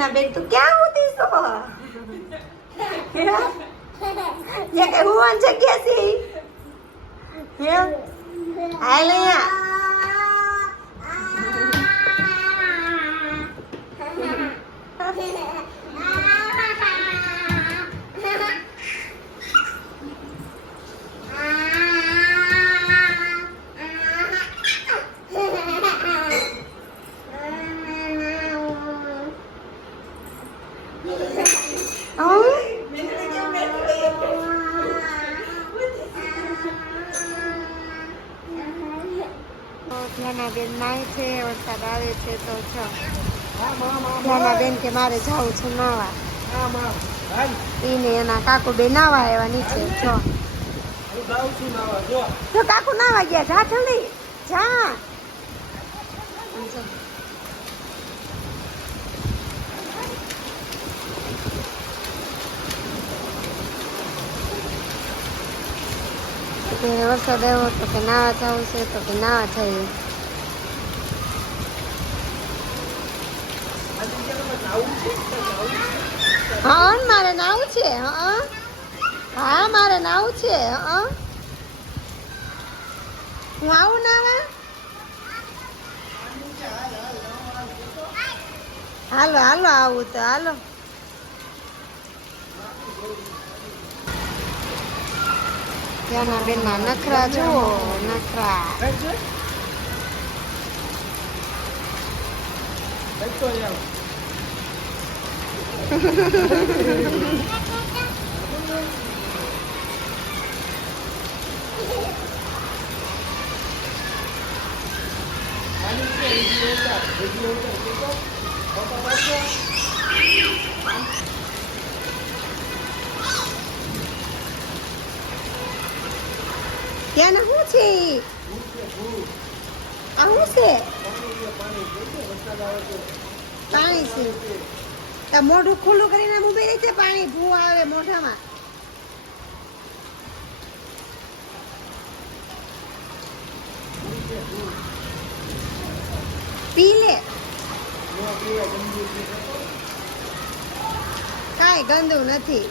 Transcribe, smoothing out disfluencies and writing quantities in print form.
ધ્યાના બેન તું ક્યાં હોતી છો જે કઈ હુવાન જગ્યા છે હે હાલ અહીંયા બેન નાય છે વરસાદ આવે છે તો છો બેન કે મારે જવું છે નાવા એને એના કાકુ બે નાવા આવ્યા નીચે છો જો કાકુ નાવા ગયા જા ઠંડી જા વરસાદ આવ્યો તો કે નાવા જવું છે તો કે નાવા જઈએ હા મારે નાવું છે હા મારે નાવું છે હું આવું નાવા હાલો હાલો આવું તો હાલો ત્યાંના બેન ના નખરા જુઓ નખરા ત્યાં શું છે આ શું છે પાણી છે મોઢું ખુલ્લું કરીને ઊભી રહી છે પાણી ભૂ આવે મોઢામાં પી લે કાંઈ ગંદુ નથી